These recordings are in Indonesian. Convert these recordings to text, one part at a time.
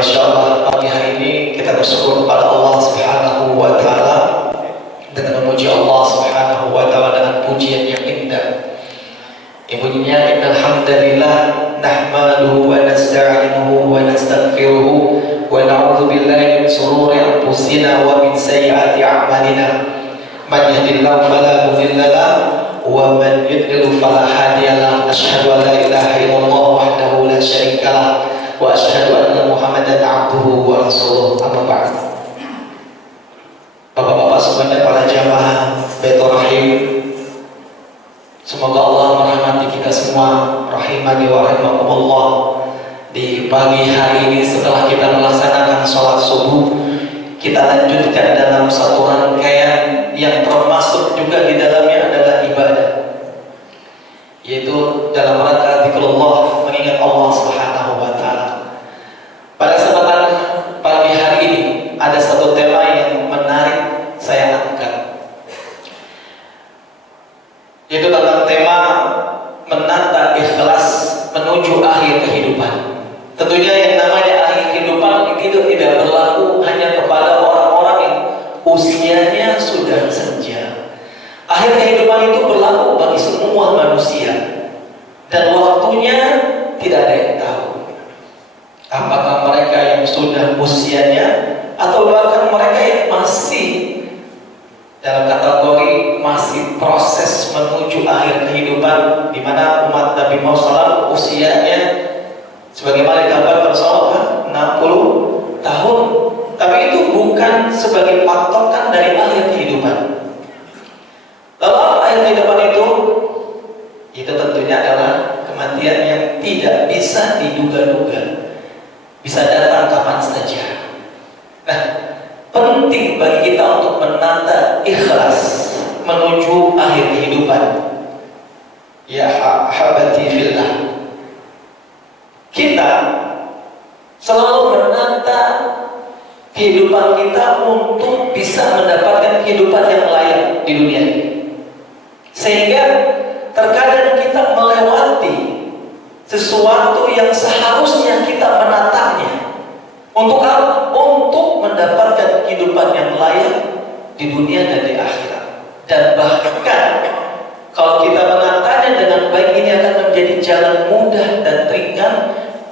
Masya Allah, pagi hari ini kita bersyukur kepada Allah Subhanahu wa Ta'ala dengan memuji Allah Subhanahu wa Ta'ala dengan pujian yang indah. Yang bunyinya innal hamdalillah nahmaduhu wa nasta'inuhu wa nastaghfiruhu wa na'udzu billahi min shururi anfusina wa min sayyiati a'malina. Man yahdihillahu fala mudilla lahu wa man yudlil fala hadiya lahu. Asyhadu an la ilaha illallah wahdahu la syarika lahu wa asyhadu anna Muhammadan abduhu wa rasuluh. Amma ba'd. Bapak-bapak semuanya, para jamaah Baitur Rahim, semoga Allah merahmati kita semua, rahimani wa rahimakumullah. Di pagi hari ini setelah kita melaksanakan sholat subuh, kita lanjutkan dalam satu rangkaian yang termasuk juga di dalamnya adalah ibadah, yaitu dalam rangka zikrullah, mengingat Allah Subhanahu wa Ta'ala. Pada kesempatan pagi hari ini ada satu tema yang menarik saya angkat, yaitu tentang tema menata ikhlas menuju akhir kehidupan. Tentunya yang namanya akhir kehidupan itu tidak berlaku hanya kepada orang-orang yang usianya sudah senja. Akhir kehidupan itu berlaku bagi semua manusia, dan waktunya tidak ada yang tahu. Apakah mereka yang sudah usianya atau bahkan mereka yang masih dalam kategori masih proses menuju akhir kehidupan, di mana umat Nabi Muhammad SAW usianya sebagaimana dikabarkan Rasulullah 60 tahun. Tapi itu bukan sebagai patokan dari akhir kehidupan. Lalu apa akhir kehidupan itu? Itu tentunya adalah kematian yang tidak bisa diduga-duga, bisa datang kapan saja. Nah, penting bagi kita untuk menata ikhlas menuju akhir kehidupan. Ya habati fillah, kita selalu menata kehidupan kita untuk bisa mendapatkan kehidupan yang layak di dunia ini. Sehingga terkadang kita melewati sesuatu yang seharusnya kita menatanya. Untuk apa? Untuk mendapatkan kehidupan yang layak di dunia dan di akhirat. Dan bahkan kalau kita menatanya dengan baik, ini akan menjadi jalan mudah dan ringan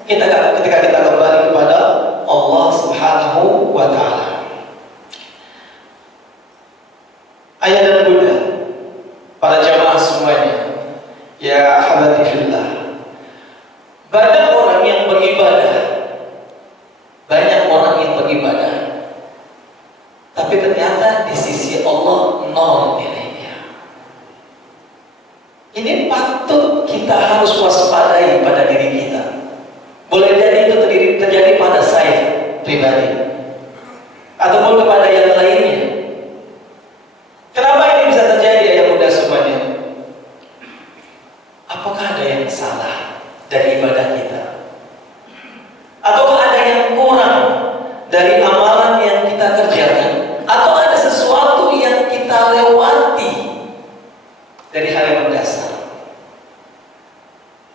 ketika kita kembali kepada Allah Subhanahu wa Ta'ala. Ayah dan bunda, para jamaah semuanya, ya habati fillah, banyak orang yang beribadah, tapi ternyata di sisi Allah nol nilainya. Ini patut kita harus waspadai pada diri kita. Boleh jadi itu terjadi pada saya pribadi, ataupun kepada yang lainnya. Kenapa ini bisa terjadi, ayah bunda semuanya? Apakah ada yang salah dari ibadah kita? Ataukah ada yang kurang dari amalan yang kita kerjakan? Atau ada sesuatu yang kita lewati dari hal yang mendasar?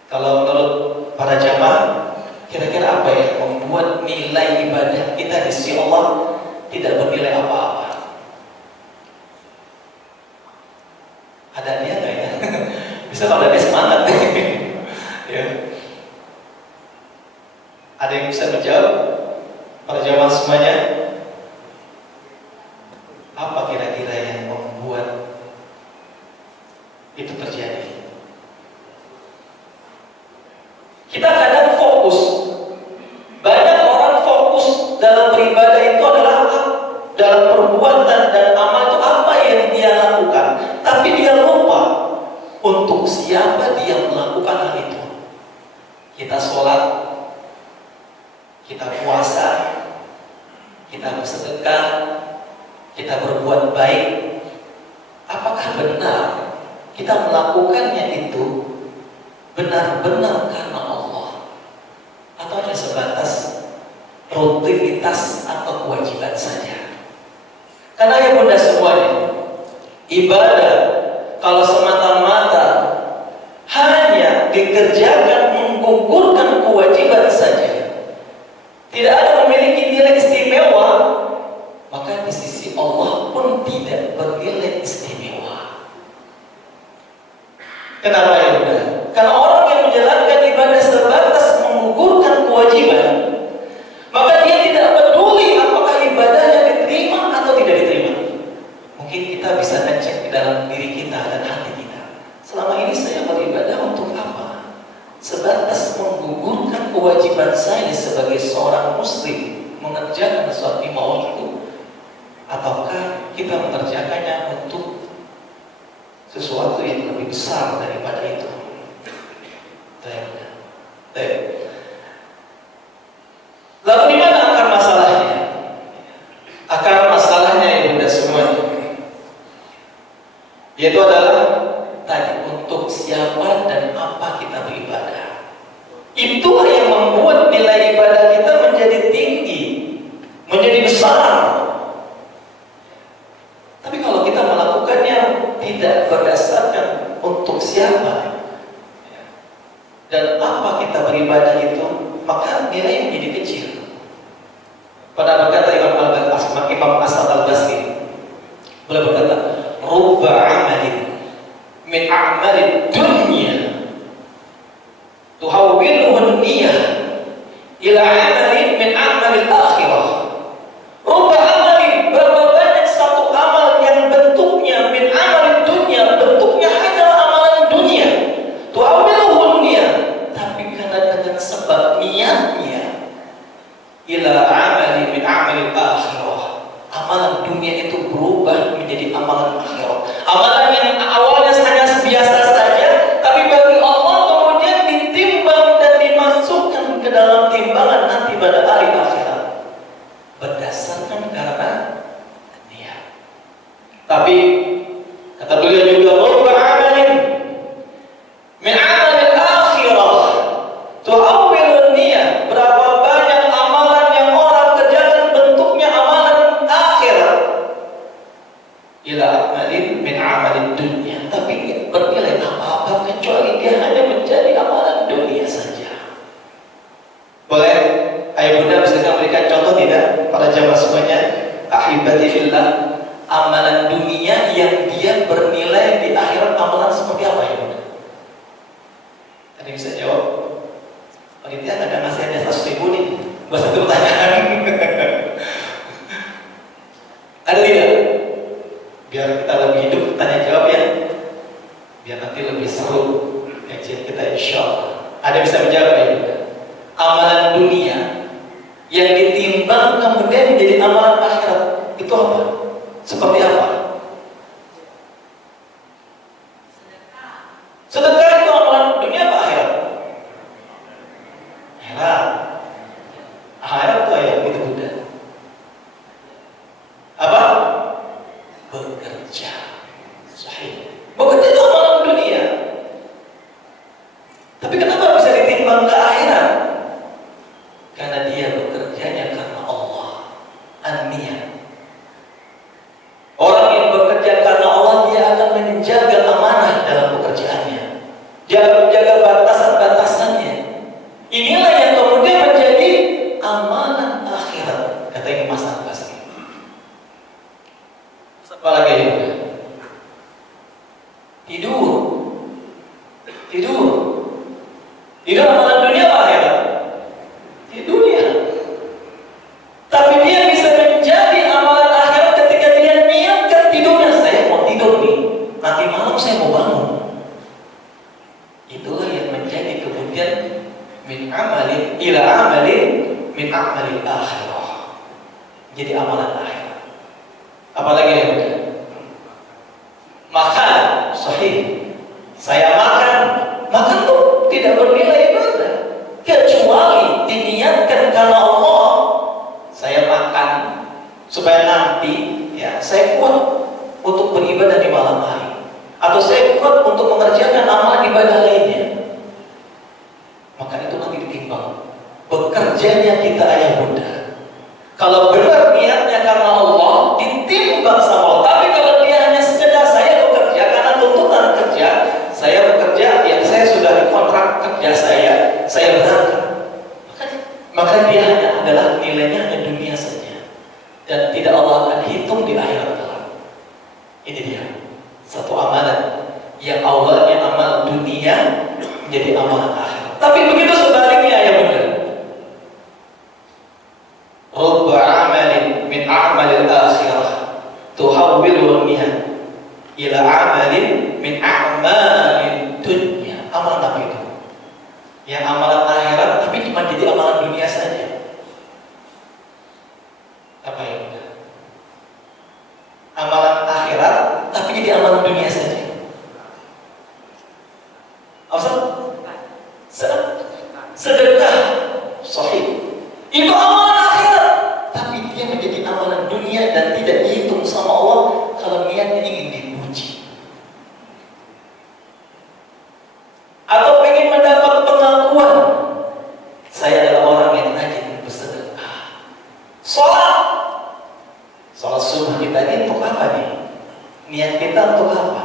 Kalau menurut para jamaah, kira-kira apa yang membuat nilai ibadah kita di sisi Allah tidak bernilai apa-apa? Ada dia nggak ya? Bisa kalau ada dia semangat. Ya. Ada yang bisa menjawab? Para jamaah semuanya, apa kira-kira yang membuat itu terjadi? Kita kadang fokus, banyak orang fokus dalam beribadah itu adalah dalam perbuatan dan amal itu apa yang dia lakukan, tapi dia lupa untuk siapa dia melakukan hal itu. Kita sholat, kita puasa, kita bersedekah, kita berbuat baik. Apakah benar kita melakukannya itu benar-benar karena Allah, atau hanya sebatas rutinitas atau kewajiban saja? Karena ya bunda semuanya, ibadah kalau semata-mata hanya dikerjakan menggugurkan kewajiban saja, tidak ada Kenapa ya Bunda? Karena orang yang menjalankan ibadah sebatas menggugurkan kewajiban, maka dia tidak peduli apakah ibadahnya diterima atau tidak diterima. Mungkin kita bisa ngecek di dalam diri kita dan hati kita. Selama ini saya beribadah untuk apa? Sebatas menggugurkan kewajiban saya sebagai seorang muslim, mengerjakan sholat 5 waktu, ataukah kita mengerjakannya untuk sesuatu yang lebih besar daripada itu? Lalu di mana akar masalahnya? Akar masalahnya ya Bunda semuanya, yaitu adalah tadi, untuk siapa dan apa kita beribadah. Itulah yang membuat nilai ibadah kita menjadi tinggi, menjadi besar. Tapi kalau kita melakukannya tidak berdasarkan untuk siapa dan apa kita beribadah itu, maka nilai menjadi kecil. Pada berkata Imam Hasan Al-Basri, beliau berkata, "Rubba amalin min a'malid dunya tuhawwiluhu an-niyyah ila amalin min a'malil akhirah." Rubba amalin, berapa banyak satu amal yang bentuknya min amalid dunya, bentuknya hanyalah amalan dunia, tuhawwiluhu an-niyyah, tapi karena dengan sebab niatnya ila amali min amalil akhirah, amalan dunia itu berubah menjadi amalan akhirat. Amalan yang awalnya hanya biasa saja, tapi bagi Allah kemudian ditimbang dan dimasukkan ke dalam timbangan nanti pada hari akhirat berdasarkan karena niat. Tapi kata beliau juga, rubba amalin min amalil akhirah tuhawwilun niyyah, berapa banyak amalan yang orang kerjakan bentuknya amalan akhirat ila amalin min amalid dunya, tapi bernilai apa-apa kecuali dia hanya menjadi amalan dunia saja. Boleh? Ayo Bunda bisa memberikan contoh tidak pada jamaah semuanya? Ahibati fillah, amalan dunia yang dia bernilai di akhirat amalan seperti apa ya Bunda? Ada yang bisa jawab? Panitia ada ngasih hadiah 100.000 nih buat satu pertanyaan. Ada tidak? Biar kita lebih hidup tanya jawab ya, biar nanti lebih seru kajian kita insyaallah. Ada yang bisa menjawab ya? Amalan dunia yang ditimbang kemudian menjadi amalan akhirat itu apa? Seperti apa? Sedekah itu amalan dunia apa akhirat? Akhirat. Akhirat itu ya itu Bunda. Apa? Bekerja. Sahih. Bekerja itu amalan dunia. Tapi kenapa bisa ditimbang ke akhirat? Karena dia bekerjanya karena Allah. An-niyah. Orang yang bekerja karena Allah, dia akan menjaga amanah dalam pekerjaannya. Dia akan menjaga batasan-batasannya. Inilah yang kemudian menjadi amanah akhirat, kata Imam Hasan Al-Basri. Apa lagi ya? Tidur. Tidur amalan dunia apa akhirat? Di dunia. Tapi dia bisa menjadi amalan akhirat ketika dia niatkan tidurnya. Saya mau tidur nih, nanti malam saya mau bangun. Itulah yang menjadi kemudian min amalin ila amalin min amalil akhirah, jadi amalan akhirat. Apalagi yang mudah? Makan, sahih. Saya makan tuh tidak bernilai ibadah kecuali diniatkan karena Allah. Saya makan supaya nanti ya saya kuat untuk beribadah di malam hari, atau saya kuat untuk mengerjakan amalan ibadah lainnya. Maka itu nanti ditimbang bekerjanya kita ayah bunda. Kalau benar niatnya karena Allah, ditimbang sama Allah. Tapi kalau dia hanya sekedar saya bekerja karena tuntutan kerja, saya bekerja yang saya sudah dikontrak kerja saya berangkat, maka dia hanya adalah nilainya hanya dunia saja, dan tidak Allah akan hitung di akhirat kelak. Ini dia satu amalan yang awalnya amal dunia dunia menjadi amalan akhirat. Tapi begitu sebaliknya ya Bunda. Rubba amalin min a'malil akhirah tuhawwilu nihan ila amalin min a'malin dunya. Amalan apa itu? Yang amalan akhirat tapi cuma jadi amalan dunia saja. Apa ya Bunda? Amalan akhirat tapi jadi amalan dunia saja. Apa? Sedekah. Sahih. Itu amalan akhirat, tapi dia menjadi amalan dunia dan tidak dihitung sama Allah kalau niatnya ingin dipuji. Atau ingin mendapat pengakuan, saya adalah orang yang rajin bersedekah. Sholat subuh kita ini untuk apa nih? Niat kita untuk apa?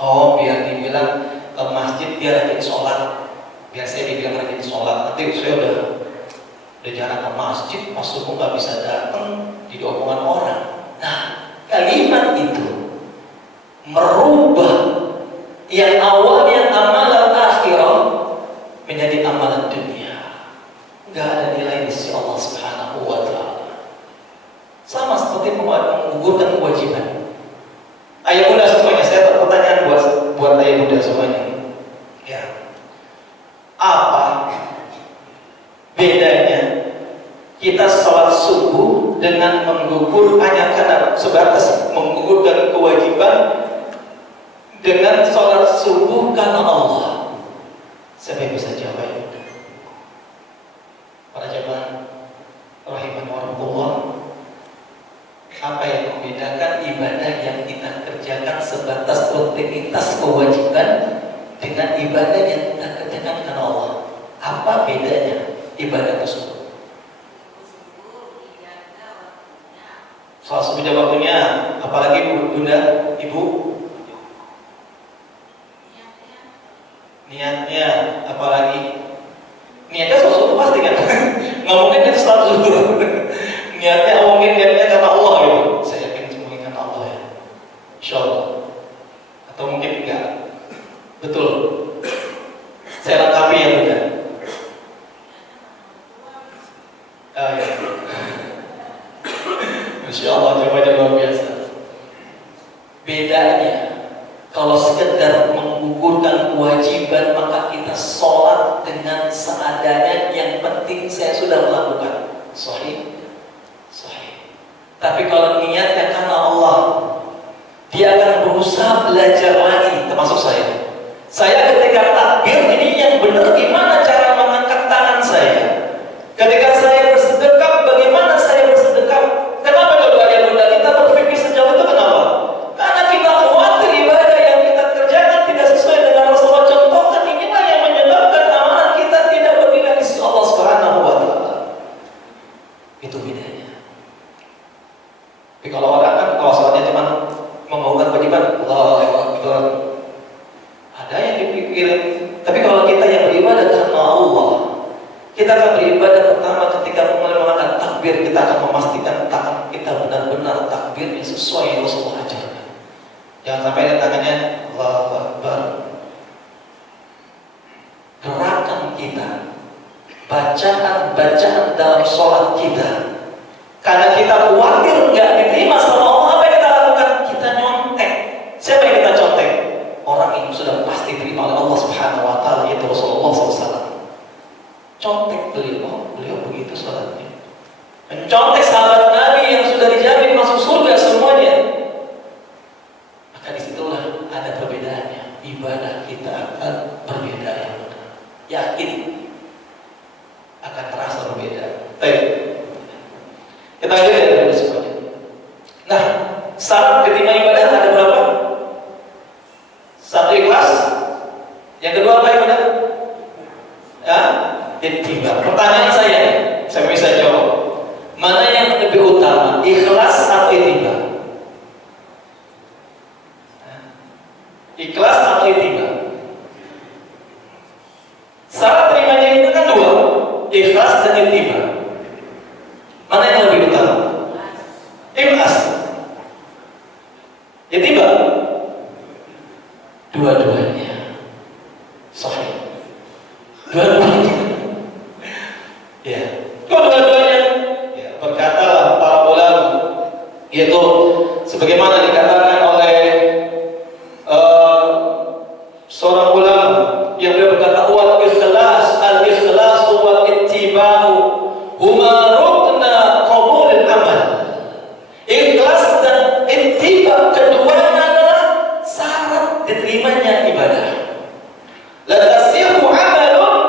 Oh, biar dibilang ke masjid dia rajin sholat, biar saya dibilang rajin sholat. Nanti saya udah jarang ke masjid, pas subuh nggak bisa datang, jadi omongan orang. Nah, kalimat itu merubah yang awalnya amalan akhirah menjadi amalan dunia. Nggak ada nilai di sisi Allah Subhanahu wa Ta'ala. Sama seperti menggugurkan kewajiban. Ayah Bunda semuanya, saya pertanyaan buat ayah Bunda semuanya. Ya, apa bedanya kita sholat subuh dengan menggugur hanya karena sebatas menggugurkan kewajiban dengan sholat subuh karena Allah? Siapa yang bisa jawab ya? Para jemaah rahimahumullah, apa yang membedakan ibadah yang kita kerjakan sebatas rutinitas kewajiban dengan ibadah yang kita kerjakan karena Allah? Apa bedanya ibadah tersebut? Soal subuh waktunya, apalagi Bunda, Ibu? Niatnya, apalagi? Niatnya soal subuh pasti kan? Nggak mungkin itu sholat zuhur. Niatnya mungkin niatnya karena Allah gitu. Saya yakin mungkin karena Allah ya, Insya Allah. Atau mungkin enggak. Betul. Saya lengkapi ya Bunda. Ya. Insya Allah jawabannya luar biasa. Bedanya kalau sekedar menggugurkan kewajiban maka kita sholat dengan seadanya, yang penting saya sudah melakukan. Sahih. Tapi kalau niatnya karena Allah, dia akan berusaha belajar lagi, termasuk saya. Saya ketika takbir ini yang benar gimana cara mengangkat tangan saya. Ketika saya bersedekah, bagaimana saya bersedekah? Kenapa coba ya Bunda kita berpikir sejauh itu? Kenapa? Karena kita khawatir ibadah yang kita kerjakan tidak sesuai dengan Rasulullah contohkan. Inilah yang menyebabkan amalan kita tidak bernilai di sisi Allah Subhanahu wa Ta'ala. Itu bedanya. Tapi kalau orang kan kalau sholatnya cuma membawakan kewajiban, Allahu Akbar, ada yang dipikirin. Tapi kalau kita yang beribadah karena Allah, kita akan beribadah pertama ketika mulai mengangkat takbir, kita akan memastikan tangan kita benar-benar takbirnya sesuai yang Rasulullah ajarkan. Jangan sampai ada tangannya Allahu Akbar. Gerakan kita, bacaan dalam sholat kita, karena kita khawatir nggak diterima sama Allah, apa yang kita lakukan? Kita nyontek. Siapa yang kita contek? Orang yang sudah pasti terima oleh Allah Subhanahu wa Ta'ala, yaitu Rasulullah SAW. Contek beliau begitu sholatnya. Mencontek sahabat Nabi yang sudah dijamin masuk surga semuanya. Maka disitulah ada perbedaannya. Ibadah kita akan berbeda ya. Yakin akan terasa berbeda. Baik. Kita lihat dari semuanya. Nah, syarat ketika ibadah ada berapa? Satu, ikhlas. Yang kedua apa ibadah? Ya, ittiba. Pertanyaan saya bisa jawab. Mana yang lebih utama, ikhlas atau ittiba? Ikhlas atau ittiba? Syarat terimanya itu kan dua, ikhlas dan ittiba. Mana yang lebih utama? Ikhlas. Ittiba? Dua-duanya. dikatakan oleh seorang ulama yang dia berkata, wal ikhlas, al-ikhlas wal ittiba'u huma rukna qabulil amal. Ikhlas dan ittiba keduanya adalah syarat diterimanya ibadah. La tasihhu amalun,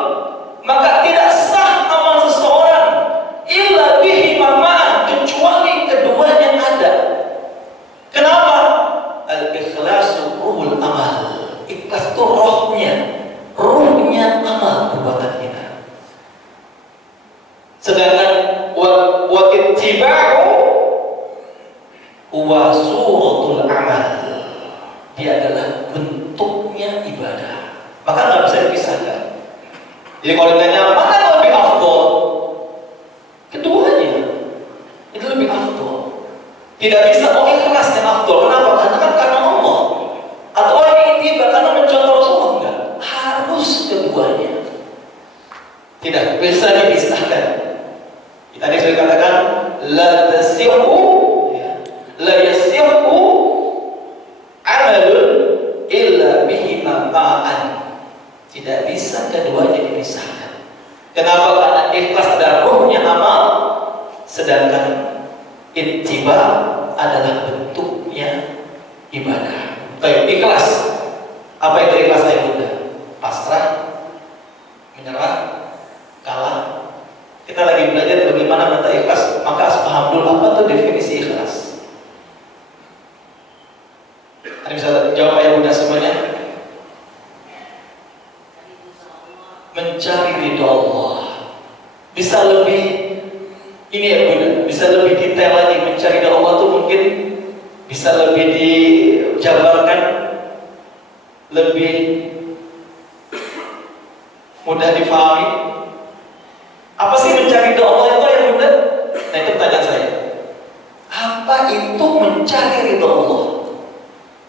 maka tidak sah amal seseorang illa bihi ma'an, kecuali keduanya ada. Kenapa? Al-ikhlasu ruhul amal. Ikhlas itu ruhnya amal perbuatan kita. Sedangkan wa ittiba'u huwa suratul amal, dia adalah bentuknya ibadah. Maka nggak bisa dipisahkan. Jadi kalau ditanya mana yang lebih afdol, keduanya itu lebih afdol. Tidak bisa ikhlas yang afdol. Kenapa? Karena kan karena Allah. Atau orang yang tiba karena mencontoh Rasulullah. Enggak, harus keduanya. Tidak bisa dipisahkan. Tadi saya katakan la tasihhu, la yasihhu amalun illa bihi ma'an. Tidak bisa keduanya dipisahkan. Kenapa? Karena ikhlas adalah ruhnya amal, sedangkan ittiba adalah bentuknya ibadah. Baik, ikhlas. Apa itu ikhlas, ayah bunda? Pasrah, menyerah, kalah. Kita lagi belajar bagaimana menata ikhlas, maka harus paham dulu apa itu definisi ikhlas. Ada bisa jawab ayah bunda semuanya? Mencari ridho Allah. Bisa lebih ini ya bunda, bisa lebih detail lagi. Mencari ridho Allah itu mungkin bisa lebih dijabarkan, lebih mudah difahami. Apa sih mencari ridho Allah itu ya bunda? Nah itu pertanyaan saya. Apa itu mencari ridho Allah?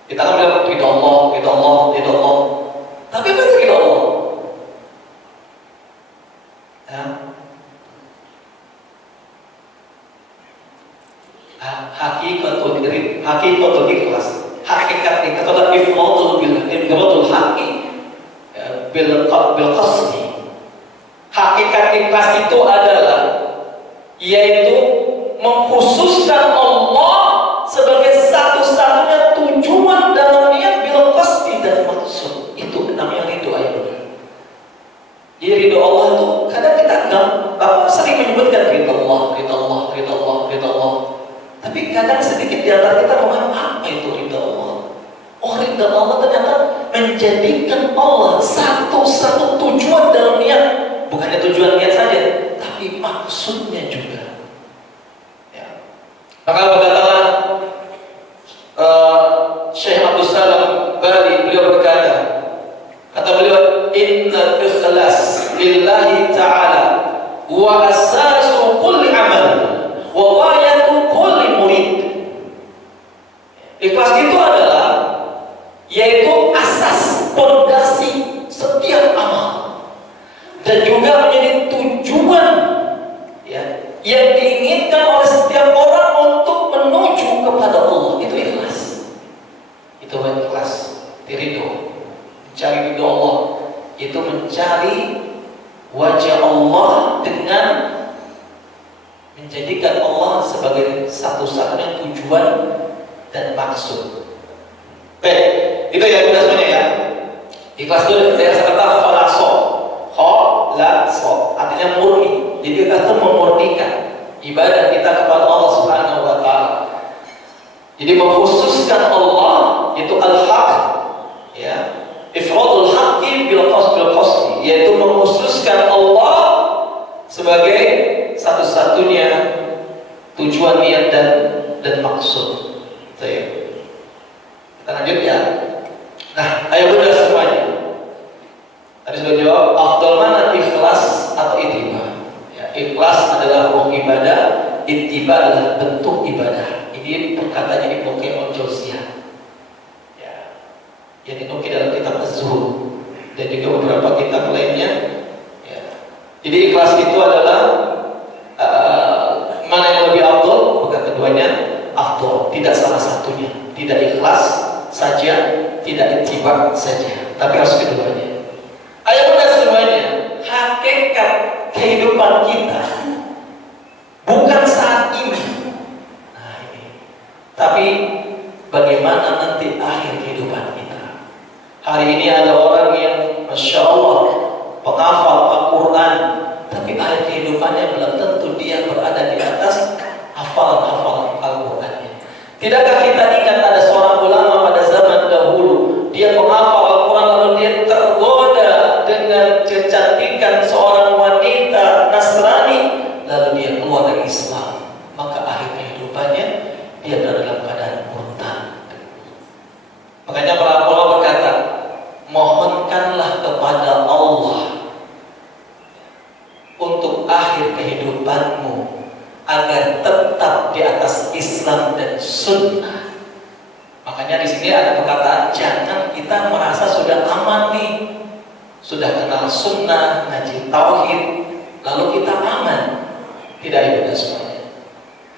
Kita kan bilang ridho Allah, ridho Allah, ridho Allah. Tapi apa itu ridho Allah? Ya. Hakikatul ikhlas, hakikat ikhlas adalah ifradul bil haqi bil qasdi. Hakikat ikhlas itu adalah yaitu mengkhususkan Allah sebagai satu-satunya tujuan dalam niat bil qasdi dan maksud. Itu namanya ridho ayat. Jadi ridho Allah itu kadang kita Bapak sering menyebutkan ridho Allah, ridho Allah, ridho Allah, ridho Allah. Tapi kadang sedikit di antara kita memahami apa itu ridho Allah. Oh, ridho Allah ternyata menjadikan Allah satu-satu tujuan dalam niat. Bukannya tujuan niat saja, tapi maksudnya juga. Ya. Maka berkatalah Syekh Abdul Salam Bali, beliau berkata, kata beliau, inna ikhlas lillahi ta'ala wa asasu kulli amal wa ghayatu kulli murid. Ikhlas itu adalah yaitu asas, pondasi setiap amal dan juga menjadi tujuan ya, yang diinginkan oleh setiap orang untuk menuju kepada Allah. Itu ikhlas. Itu ikhlas, ridho. Mencari ridho Allah itu mencari wajah Allah dengan menjadikan Allah sebagai satu-satunya tujuan dan maksud. Baik, itu ya sudah semuanya ya. Ikhlas itu dari kata khalaso, artinya murni. Jadi ikhlas itu memurnikan ibadah kita kepada Allah Subhanahu wa Ta'ala. Jadi mengkhususkan Allah itu al-haq, ya, ifradul haqqi bil qasdi, yaitu mengkhususkan Allah sebagai satu-satunya tujuan niat dan maksud. Baik. Kita lanjut ya. Nah, ayo bunda semuanya. Tadi sudah jawab, afdal mana ikhlas atau ittiba? Ya, ikhlas adalah ruh ibadah, ittiba adalah bentuk ibadah. Ini perkataannya Ibnu Qayyim al-Jauziyah. Ya. Yang dinukil dalam kitab Az-Zuhud dan juga beberapa kitab lainnya. Ya. Jadi ikhlas itu adalah mana yang lebih afdal? Bukan keduanya afdal, tidak salah satunya. tidak ikhlas saja, tidak ittiba saja, tapi harus keduanya. Ayo bunda semuanya, hakikat kehidupan kita bukan saat ini, tapi bagaimana nanti akhir kehidupan kita. Hari ini ada orang yang Masya Allah penghafal Al-Quran, tapi akhir kehidupannya belum tentu dia berada di atas hafalan-hafalan Al-Qurannya. Tidakkah kita ingat ada seorang ulama pada zaman dahulu, dia menghafal Al-Quran lalu dia tergoda dengan kecantikan seorang wanita Nasrani, lalu dia keluar dari Islam, maka akhir kehidupannya dia berada dalam keadaan murtad. Makanya para ulama berkata, mohonkanlah kepada Allah untuk akhir kehidupanmu agar tetap di atas Islam dan Sunnah. Makanya di sini ada perkataan, jangan kita merasa sudah aman nih, sudah kenal Sunnah, ngaji Tauhid, lalu kita aman. Tidak, ibu dan semuanya.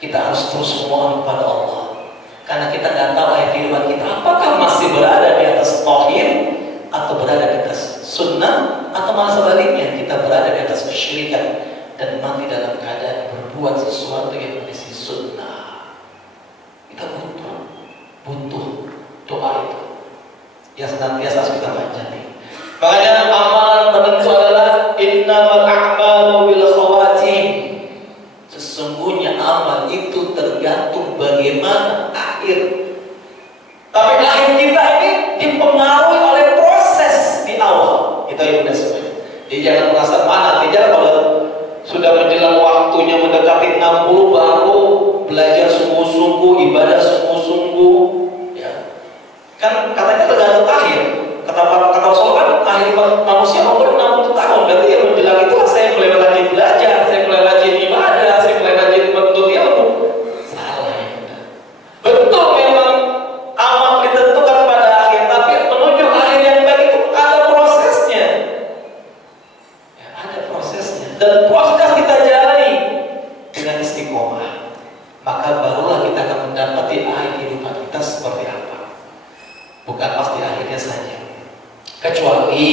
Kita harus terus memohon kepada Allah, karena kita nggak tahu akhir kehidupan kita apakah masih berada di atas Tauhid atau berada di atas Sunnah, atau malah sebaliknya kita berada di atas kesyirikan dan mati dalam keadaan berbuat sesuatu yang berisi sunnah. Kita butuh doa itu yang senantiasa harus kita panjatkan. Makanya amalan penentu adalah innamal a'malu bil khawatim. Sesungguhnya amal itu tergantung bagaimana akhir. Tapi akhir kita ini dipengaruhi oleh proses di awal. Kita yang semuanya. Jadi jangan merasa mana tidak kalau sudah menjelang waktunya mendekati 60 baru belajar sungguh-sungguh, ibadah sungguh-sungguh, ya. Kan katanya tergantung akhir. Kata Rasul kan akhir manusia umur 60 tahun. Berarti yang menjelang itu saya mulai rajin belajar, saya mulai rajin ibadah, saya mulai rajin menuntut ilmu. Salah ya. Betul memang amal ditentukan pada akhir, tapi menuju akhir yang baik itu ada prosesnya. Ya, ada prosesnya. Dan proses kita jalani dengan istiqomah, maka barulah kita akan mendapati akhir kehidupan kita seperti apa. Bukan pasti akhirnya saja, kecuali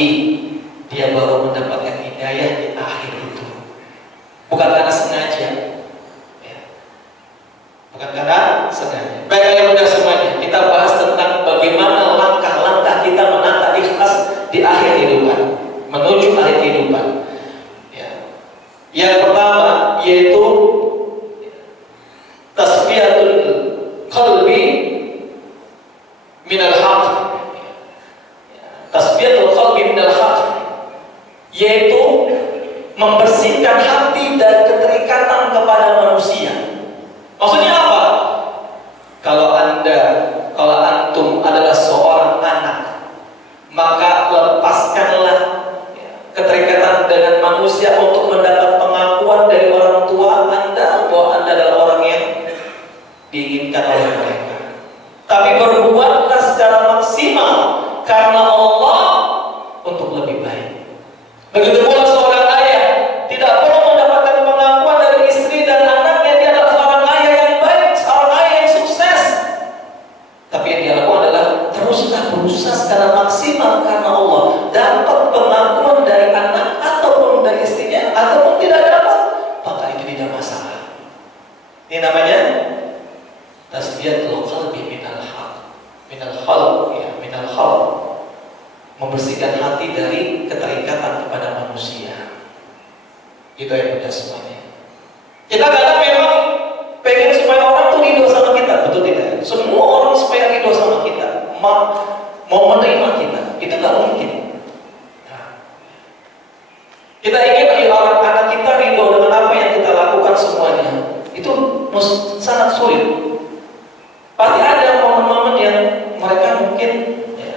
dia baru mendapatkan hidayah di akhir itu, bukan karena sengaja, ya. Bukan karena sengaja. Baik ayah bunda semuanya, kita bahas tentang bagaimana langkah-langkah kita menata ikhlas di akhir kehidupan, menuju akhir kehidupan. Yang pertama yaitu tasfiyatul qalbi minal haq. Tasfiyatul qalbi minal haq yaitu membersihkan hati dari keterikatan kepada manusia. Maksudnya apa? Kalau antum adalah seorang anak, maka lepaskanlah keterikatan dengan manusia untuk mendapat pengakuan dari orang tua Anda bahwa Anda adalah orang yang diinginkan oleh mereka. Tapi berbuatlah secara maksimal karena Allah untuk lebih baik. Begitu pula seorang ayah tidak perlu mendapatkan pengakuan dari istri dan anaknya dia adalah seorang ayah yang baik, seorang ayah yang sukses. Tapi yang dia lakukan adalah teruslah berusaha secara maksimal karena Allah, dapat pengakuan dari anak ataupun dari istrinya ataupun tidak dapat, maka itu tidak masalah. Ini namanya tasfiyatul qalbi minal khalq, ya, minal khalq, membersihkan hati dari keterikatan kepada manusia. Itu yang mudah semuanya. Kita kadang memang pengen supaya orang tuh ridho sama kita, betul tidak? Semua orang supaya ridho sama kita, mau menerima kita, itu nggak mungkin. Kita ingin orang anak kita ridho dengan apa yang kita lakukan semuanya, itu sangat sulit. Pasti ada momen-momen yang mereka mungkin ya,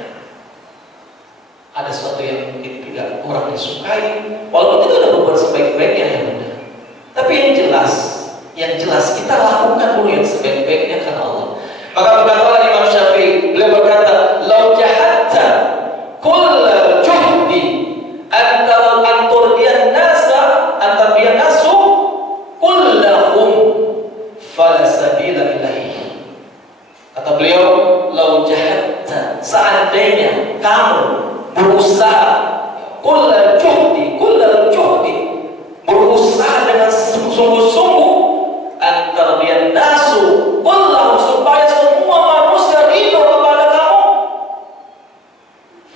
ada sesuatu yang mungkin tidak kurang disukai, walaupun itu ada berbuat sebaik-baiknya ya bunda. Tapi yang jelas kita lakukan dulu yang sebaik-baiknya karena Allah. Maka berkatalah Imam Syafi'i, beliau berkata, "Lau jahatta kullal juhdi antara anturdian nasu kullahum fala sabila ilaihi." Kata beliau, kamu berusaha kullal juhdi berusaha dengan sungguh-sungguh antar bian nasu kullahu supaya semua manusia ridho kepada kamu,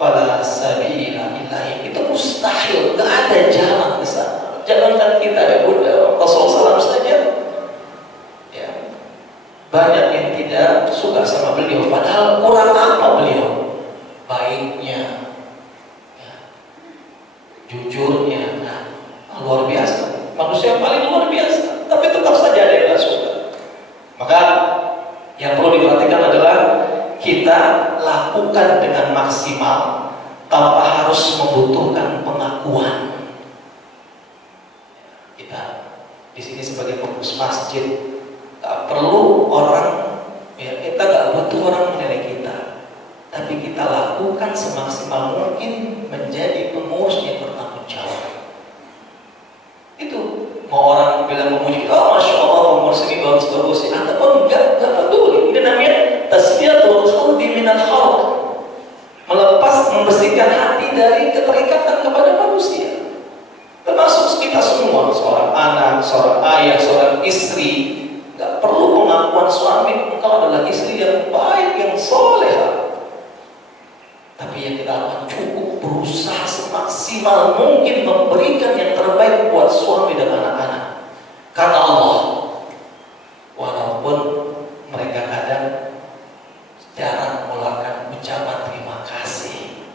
fala sabila ilahi, itu mustahil, gak ada jalan ke sana. Jangankan kita ya Bunda, Rasulullah SAW saja ya, banyak yang tidak suka sama beliau, padahal kurang apa beliau? Baiknya ya, jujurnya, nah, luar biasa, manusia yang paling luar biasa, tapi tetap saja ada yang tidak suka. Maka yang perlu diperhatikan adalah kita lakukan dengan maksimal tanpa harus membutuhkan pengakuan. Kita di sini sebagai pengurus masjid tak perlu orang ya, kita nggak butuh orang menilai kita, tapi kita lakukan semaksimal mungkin menjadi pengurus yang bertanggung jawab. Itu mau orang bilang memuji, oh masya Allah pengurus ini bagus-bagus ya, ataupun enggak peduli. Ini namanya tasfiyatul qalbi minal khalq, melepas, membersihkan hati dari keterikatan kepada manusia. Termasuk kita semua, seorang anak, seorang ayah, seorang istri, nggak perlu pengakuan suami, engkau adalah istri yang baik, yang soleh. Tapi yang kita lakukan cukup berusaha semaksimal mungkin memberikan yang terbaik buat suami dan anak-anak. Karena Allah, walaupun mereka kadang jarang mengeluarkan ucapan terima kasih,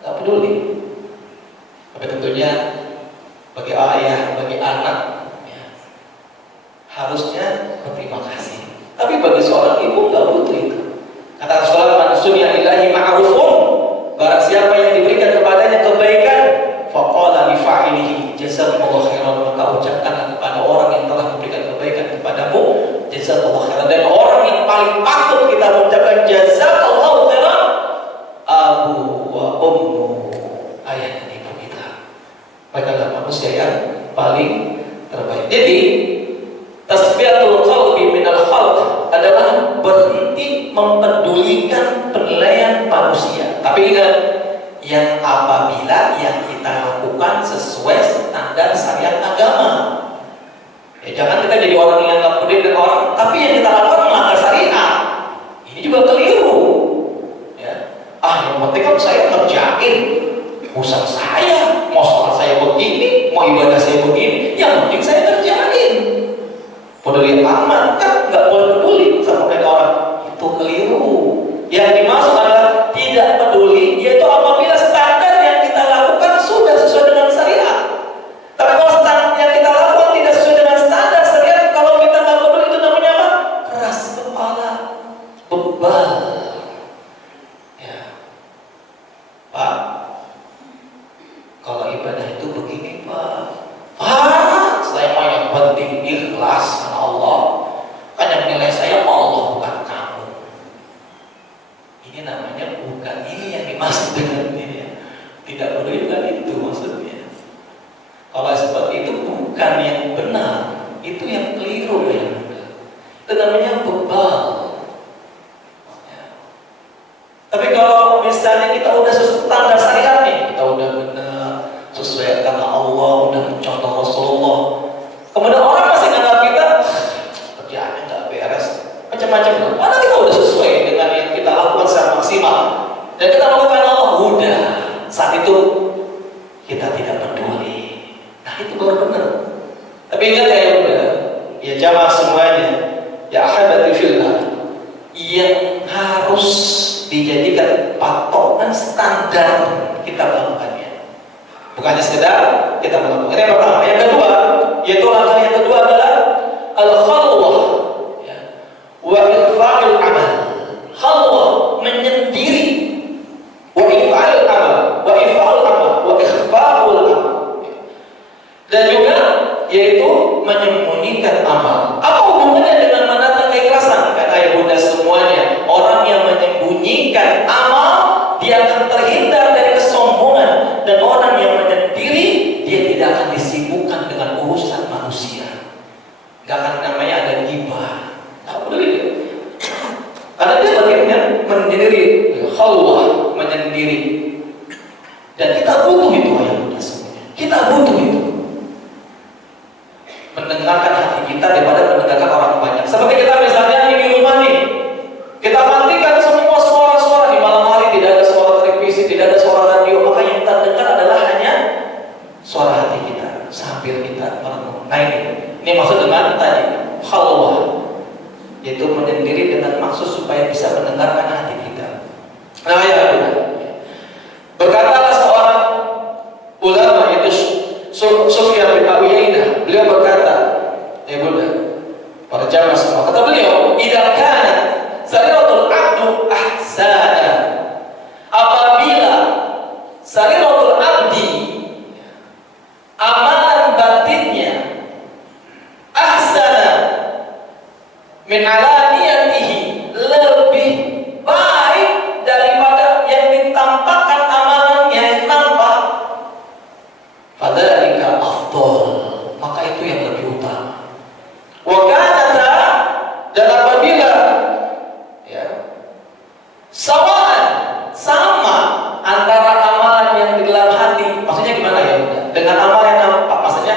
nggak peduli. Tapi tentunya bagi ayah, bagi anak, ya, harusnya berterima kasih. Tapi bagi seorang ibu nggak butuh itu. Kata Rasulullah, man sunya ilahi ma'rufun, barang siapa yang diberikan kepadanya kebaikan, faqala li fa'ilihi jazakallahu khairan, maka ucapkanlah kepada orang yang telah memberikan kebaikan kepadamu, jazakallahu khairan. Dan orang yang paling patut kita mengucapkan jazakallahu khairan, abu wa ummu, ayah dan ibu kita. Mereka adalah manusia yang paling terbaik. Jadi tasfiyatul qalbi minal khalq adalah berhenti mempedulikan penilaian manusia. Tapi ingat, yang apabila yang kita lakukan sesuai standar syariat agama. Ya, jangan kita jadi orang yang nggak peduli dengan orang, tapi yang kita lakukan melanggar syariat. Ini juga keliru. Ya. Yang penting kan saya ngerjain urusan saya, mau sholat saya begini, mau ibadah saya begini, yang penting saya kerjain. Peduli aman kan nggak boleh peduli sama kayak orang, itu keliru. Yang dimaksud adalah tidak peduli, yaitu apabila standar yang kita lakukan sudah sesuai dengan syariat. Tapi kalau standar yang kita lakukan tidak sesuai dengan standar syariat, kalau kita nggak peduli, itu namanya apa? Keras kepala, bebal. Ya, Pak, kalau ibadah itu begini Pak, saya mau yang penting ikhlas karena Allah, kan yang nilai saya Allah bukan kamu. Ini namanya bukan ini yang dimaksud dengan ini ya. Tidak peduli, bukan itu maksudnya. Kalau seperti itu bukan yang benar, itu yang keliru ya. Itu namanya bebal ya. Tapi kalau misalnya kita udah standar syariat nih, kita udah benar sesuai karena Allah, udah mencontoh Rasulullah, kemudian orang masih nganggap kita kerjaannya nggak beres, macam-macam. Karena kita udah sesuai dengan yang kita lakukan secara maksimal dan kita lakukan Allah, udah saat itu kita tidak peduli. Nah itu baru benar. Tapi ingat ya udah, ya jamaah semuanya, ya ahibati fillah, yang harus dijadikan patokan standar kita melakukannya. Bukannya sekedar kita melakukan. Ini yang pertama. Yang kedua, yaitu langkah yang kedua adalah al-khalwah ya, wa ifa'il amal. Khalwah, menyendiri, wa ifa'il amal, wa ifa'il amal, wa ikhfa'ul amal. Dan juga yaitu menyembunyikan amal. Apa hubungannya dengan menata keikhlasan? Kata ibu bunda semuanya, orang yang menyembunyikan amal, dia akan terhindar dari kesombongan, dan orang yang menyendiri, dia tidak akan disibukkan dengan urusan manusia. Gak akan namanya ada ghibah. Gak peduli. Karena dia bagiannya menyendiri, khalwah, menyendiri. alaniyatihi, lebih baik daripada yang ditampakkan amalannya yang nampak. Fadzalika afdal, maka itu yang lebih utama. Wa kanata, dan apabila ya sawaan, sama antara amalan yang di dalam hati, maksudnya gimana ya? Dengan amalan yang nampak, maksudnya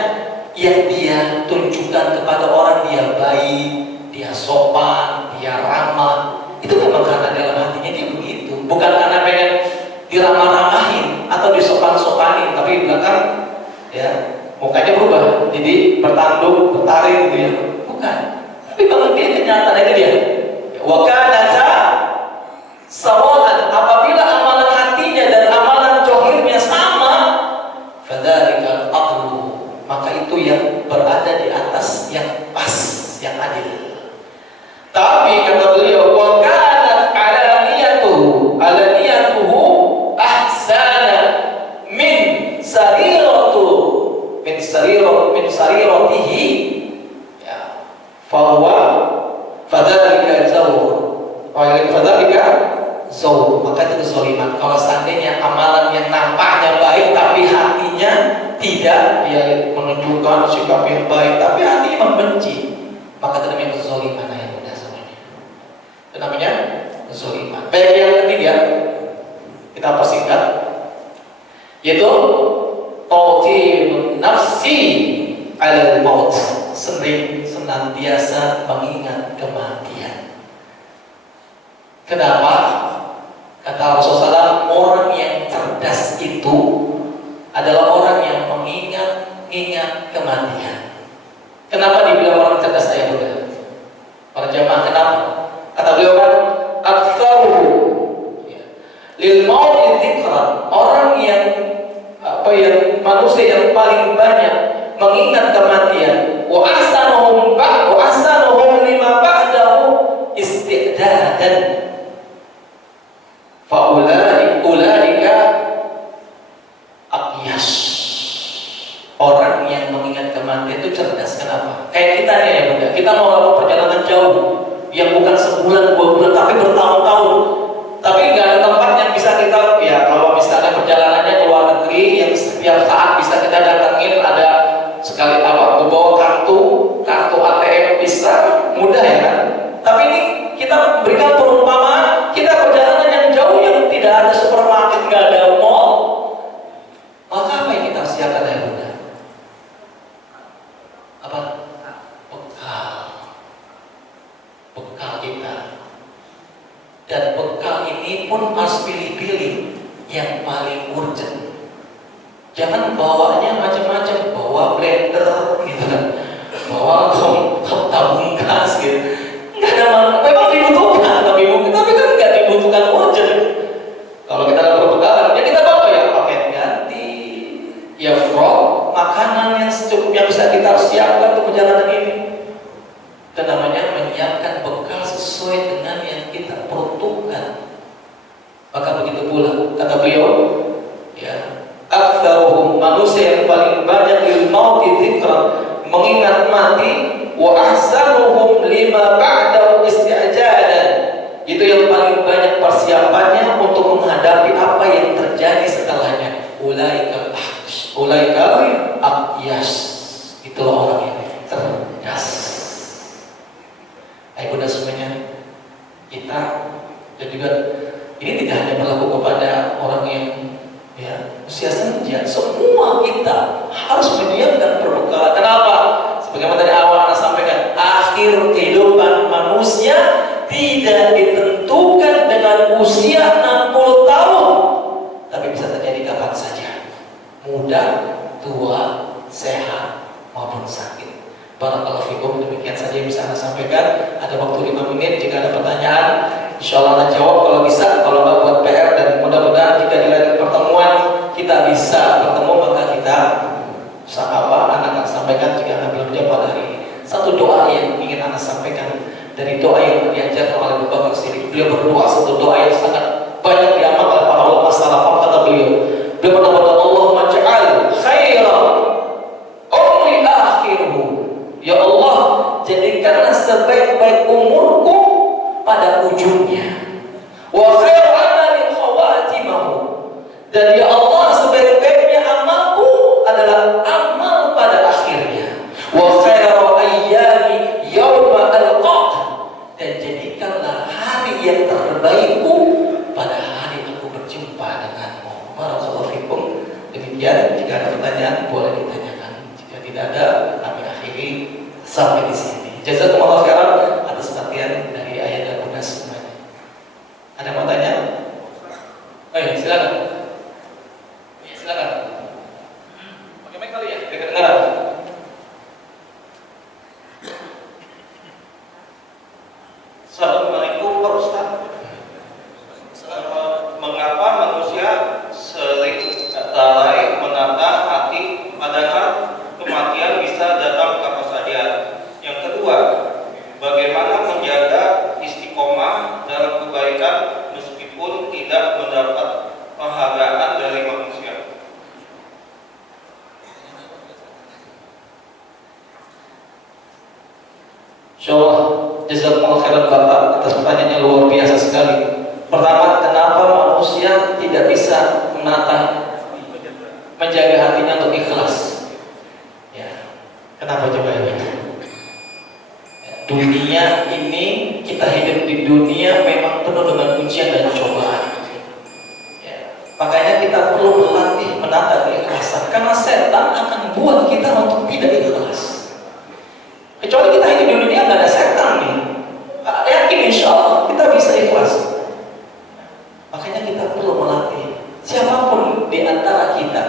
yang dia tunjukkan kepada orang, dia baik, dia sopan, dia ramah, itu memang karena dalam hatinya dia begitu, bukan karena pengen diramah-ramahin atau disopan-sopanin, tapi di belakang ya mukanya berubah jadi bertanduk, bertaring gitu ya, bukan. Tapi kalau dia kenyataan itu dia wa kanata sawaan, apabila amalan hatinya dan amalan zahirnya sama, fadzalika adlu, maka itu yang berada di atas yang pas, yang adil. Tapi kata beliau, wa kanat alaniyatuhu ahsana min sariratihi, ya, fahuwa fadzalika zawr, maka itu kezaliman. Kalau seandainya amalan yang nampaknya baik tapi hatinya tidak, ya menunjukkan sikap yang baik tapi hatinya membenci, maka itu namanya kezaliman ya mudah semuanya. Itu namanya kezaliman. Baik, yang ketiga kita persingkat, yaitu tawtinun nafsi alal maut, sering senantiasa mengingat kematian. Kenapa? Kata Rasulullah SAW, orang yang cerdas itu adalah orang yang mengingat kematian. Kenapa dibilang orang cerdas ayah muda? Para jamaah, kenapa? Kata beliau kan, aktsaru lil maut dzikran, orang yang manusia yang paling banyak mengingat kematian, wa ahsanuhum lima ba'dahu isti'dadan, fa ulaika aqyas. Orang yang mengingat kematian itu cerdas. Kenapa? Kayak kita nih ya bunda, kita mau lakukan perjalanan jauh yang bukan sebulan 2 bulan tapi bertahun-tahun, tapi nggak ada tempat yang bisa kita, ya kalau misalnya perjalanannya ke luar negeri yang setiap saat bisa kita datangin, ada sekali bawa kartu ATM bisa mudah ya kan. Tapi ini kita berikan perumpamaan, kita perjalanan yang jauh yang tidak ada supermarket, nggak ada mall, maka apa yang kita siapkan ya bunda? Apa? Bekal kita. Dan bekal ini pun harus pilih-pilih yang paling urgent. Jangan bawanya macam-macam, bawa blender gitu kan, bawa tabung gas gitu. Nggak ada, memang dibutuhkan, tapi kan nggak dibutuhkan urgent. Kalau kita ada perbekalan, ya kita bawa ya paket ganti, ya frog, makanan yang secukupnya bisa kita siapkan untuk perjalanan ini. Itu namanya menyiapkan bekal sesuai dengan yang kita peruntukkan. Maka begitu pula kata beliau, ya, aktsaruhum, manusia yang paling banyak lil mauti dzikran, mengingat mati, wa ahsanuhum lima ba'dahu isti'jalan, itu yang paling banyak persiapannya untuk menghadapi apa yang terjadi setelahnya. Ulaika aqyas, itulah orang yang cerdas. Ayo bunda semuanya, kita dan juga ini tidak hanya berlaku kepada orang yang ya usia senja, semua kita harus menyiapkan perbekalan. Kenapa? Sebagaimana tadi awal Anda sampaikan, akhir kehidupan manusia tidak ditentukan dengan usia 60 tahun, tapi bisa terjadi kapan saja, muda, tua, sehat maupun sakit. Barakallahu fikum, demikian saja yang bisa Anda sampaikan. Ada waktu 5 menit, jika ada pertanyaan insyaallah Anda jawab kalau bisa, kalau nggak buat PR, dan mudah-mudahan jika di lain pertemuan kita bisa bertemu, maka kita Anda akan sampaikan jika Anda belum jawab pada hari ini. Satu doa yang ingin Anda sampaikan dari doa yang diajarkan oleh Abu Bakar Siddiq. Beliau berdoa satu doa yang sangat banyak diamalkan oleh para ulama salaf. Kata beliau berdoa, Allahumma ja'al khairan umri akhirhu, ya Allah, jadikanlah sebaik-baik umur Dan ya Allah, sebaik-baiknya amalku adalah amal pada akhirnya. Wa khairu ayyami yauma alqaq, dan jadikanlah hari yang terbaikku pada hari aku berjumpa denganmu. Barakallahu fikum. Demikian, jika ada pertanyaan boleh ditanyakan. Jika tidak ada, kami akhiri sampai di sini. Jazakumullah khairan atas perhatian dari ayat dan bunda semuanya. Ada mau tanya? Oh iya, silakan. Ya, silakan. Pakai mic kali ya, biar kedengaran. Assalamualaikum Pak Ustaz. Mengapa manusia sering lalai menata hati, padahal kematian bisa datang kapan saja? Yang kedua, bagaimana menjaga istiqomah dalam kebaikan meskipun tidak mendapat penghargaan dari manusia? Insyaallah, jazakumullah khairan Bapak atas pertanyaannya luar biasa sekali. Pertama, kenapa manusia tidak bisa menjaga hatinya untuk ikhlas? Ya, kenapa coba ini? Dunia ini, kita hidup di dunia memang penuh dengan ujian dan cobaan. Ya, makanya kita perlu berlatih menata keikhlasan, karena setan akan buat kita untuk tidak ikhlas. Kecuali kita hidup di dunia nggak ada setan nih, yakin insya Allah kita bisa ikhlas. Makanya kita perlu melatih. Siapapun di antara kita,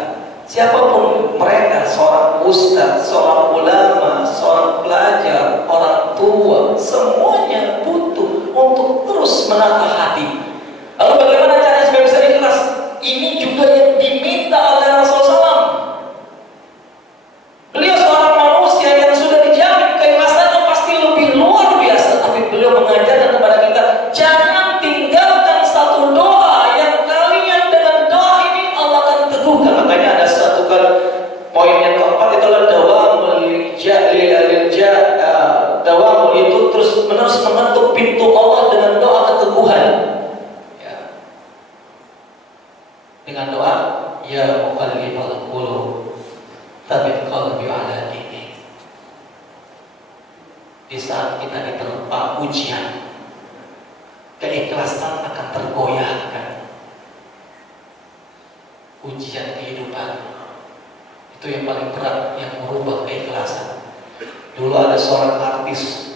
siapapun mereka, seorang ustadz, seorang ulama, seorang pelajar, orang tua, semuanya butuh untuk terus menata hati. Lalu bagaimana caranya supaya bisa ikhlas? Ini juga yang diminta oleh Rasulullah SAW. Beliau seorang manusia yang sudah dijamin keikhlasannya pasti lebih luar biasa, tapi beliau mengajarkan kepada kita, jangan tinggalkan satu doa yang kalian dengan doa ini Allah akan teguhkan. Makanya ada satu poin yang keempat, itulah dawamul itu terus menerus membentuk pintu Allah dengan doa keteguhan. Ya. Dengan doa, ya muqallibal qulub tsabbit qalbi ala dinik. Di saat kita diterpa ujian, keikhlasan akan tergoyahkan. Ujian kehidupan itu yang paling berat, yang merubah keikhlasan. Dulu ada seorang artis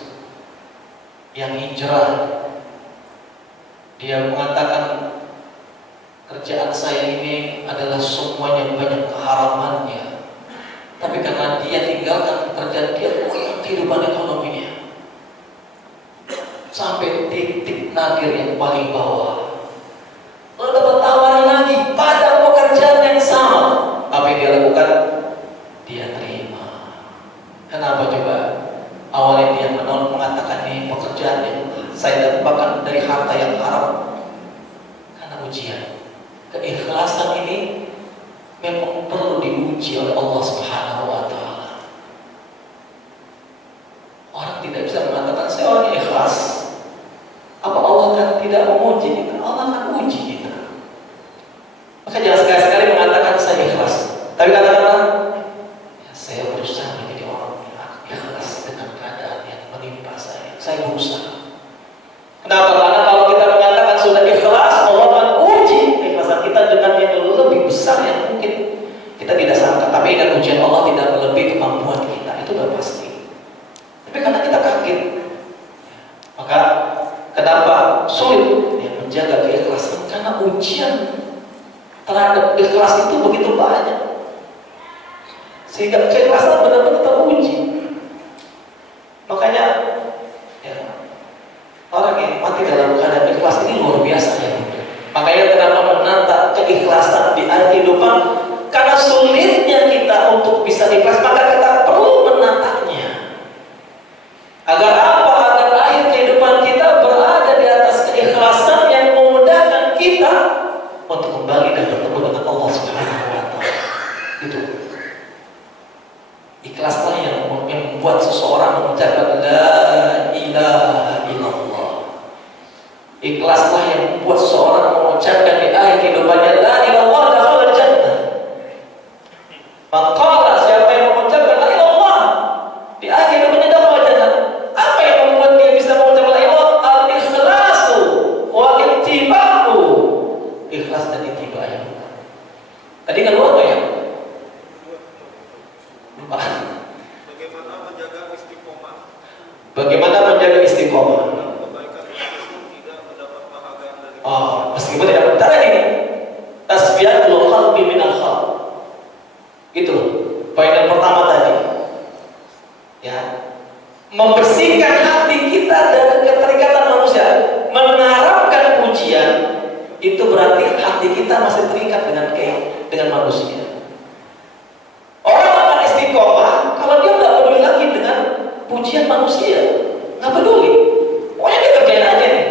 yang hijrah. Dia mengatakan, kerjaan saya ini adalah semuanya banyak keharamannya, tapi karena dia tinggalkan pekerjaan dia, goyah kehidupan ekonominya sampai titik nadir yang paling bawah. Lalu dapat tawaran lagi pada pekerjaan yang sama, apa yang dia lakukan? Dia terima. Kenapa coba? Awalnya dia mengatakan, ini pekerjaan yang saya dapatkan dari harta yang haram. Karena ujian. Keikhlasan ini memang perlu diuji oleh Allah Subhanahu wa Ta'ala. Orang tidak bisa mengatakan saya orang ikhlas. Apa Allah kan tidak menguji kita? Allah akan uji kita. Maka jangan sekali-sekali mengatakan saya ikhlas, tapi katakanlah, ya, saya berusaha menjadi orang yang ikhlas dengan keadaan yang menimpa saya. Saya berusaha. Kenapa? Karena kalau kita mengatakan sudah ikhlas, Allah akan uji keikhlasan kita dengan yang lebih besar yang mungkin kita tidak sangka. Tapi ingat, ujian Allah tidak melebihi kemampuan kita, itu sudah pasti. Tapi karena kita kaget, maka kenapa sulit ya, menjaga keikhlasan? Karena ujian terhadap ikhlas itu begitu banyak, sehingga keikhlasan benar-benar teruji. Makanya ya, orang yang mati dalam keadaan ikhlas ini luar biasa ya. Makanya kenapa menata keikhlasan di akhir kehidupan? Karena sulitnya kita untuk bisa ikhlas, maka kita perlu menatanya. Agar apa? Agar akhir kehidupan kita berada di atas keikhlasan yang memudahkan kita untuk kembali dan bertemu dengan Allah Subhanahu wa Ta'ala. Itu ikhlaslah yang membuat seseorang mengucapkan la ilaha illallah. Ikhlaslah yang membuat seseorang Tadi nggak lupa ya? Lupa. Bagaimana menjaga istiqomah? Bagaimana menjaga istiqomah? Kebaikan itu tidak mendapat penghargaan dari Oh, meskipun tidak benar ini. Tasbiyatul qalbi minal khalq. Itu poin yang pertama tadi. Ya. Membersihkan hati kita dari keterikatan manusia, mengharapkan pujian, itu berarti hati kita masih terikat dengan manusia. Orang akan istiqomah kalau dia nggak peduli lagi dengan pujian manusia, nggak peduli. Pokoknya dia kerjain aja nih.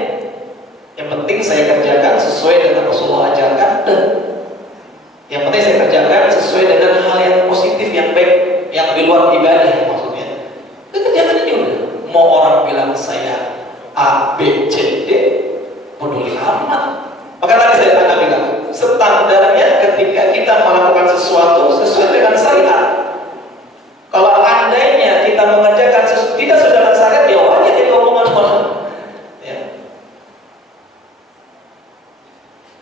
Yang penting saya kerjakan sesuai dengan Rasulullah ajarkan. Yang penting saya kerjakan sesuai dengan hal yang positif, yang baik, yang di luar ibadah maksudnya. Kerjakan aja udah. Mau orang bilang saya A, B, C, D, peduli amat. Maka tadi saya pernah bilang, standarnya ketika kita melakukan sesuatu sesuai dengan syariat. Kalau andainya kita mengerjakan sesuatu tidak sesuai dengan syariat, ya wajar jadi omongan orang. Ya.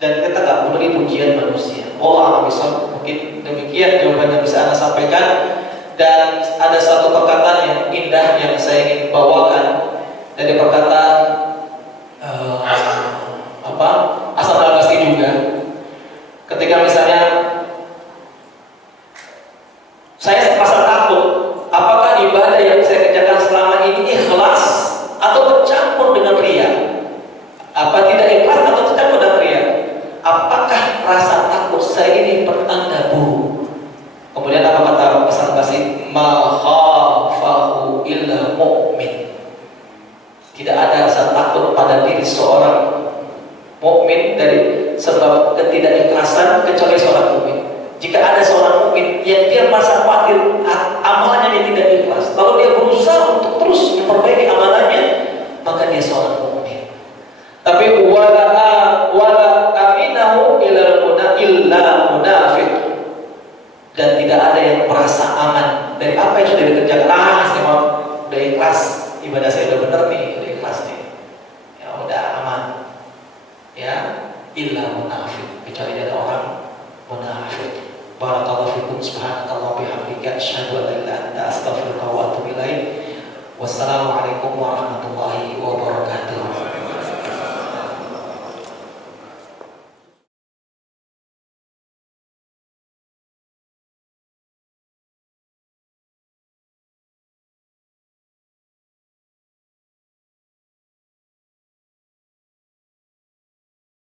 Dan kita nggak peduli pujian manusia. Allah bisa mungkin demikian jawaban yang bisa Anda sampaikan. Dan ada satu perkataan yang indah yang saya ingin bawakan dari perkataan Hasan Al-Basri juga. Ketika misalnya saya merasa takut, apakah ibadah yang saya kerjakan selama ini ikhlas atau tercampur dengan ria? Apa tidak ikhlas atau tercampur dengan ria? Apakah rasa takut saya ini pertanda buruk? Kemudian apa kata Hasan Al-Basri? Ma khafahu illa mu'min. Tidak ada rasa takut pada diri seorang mukmin dari sebab ketidakikhlasan kecuali seorang mukmin. Jika ada seorang mukmin yang dia merasa khawatir amalannya dia tidak ikhlas, lalu dia berusaha untuk terus memperbaiki amalannya, maka dia seorang mukmin. Tapi wala aminahu illa munafiq. Dan tidak ada yang merasa aman dari apa yang sudah dikerjakan. Saya mau udah ikhlas, ibadah saya udah benar nih, udah ikhlas nih, ya udah aman. Ya, illa munafiq, kecuali ada orang munafik. Barakallahu fikum, subhanallahi bihamdika, asyhadu an la ilaha illa anta, astaghfiruka wa atubu ilaik. Wassalamualaikum warahmatullahi wabarakatuh.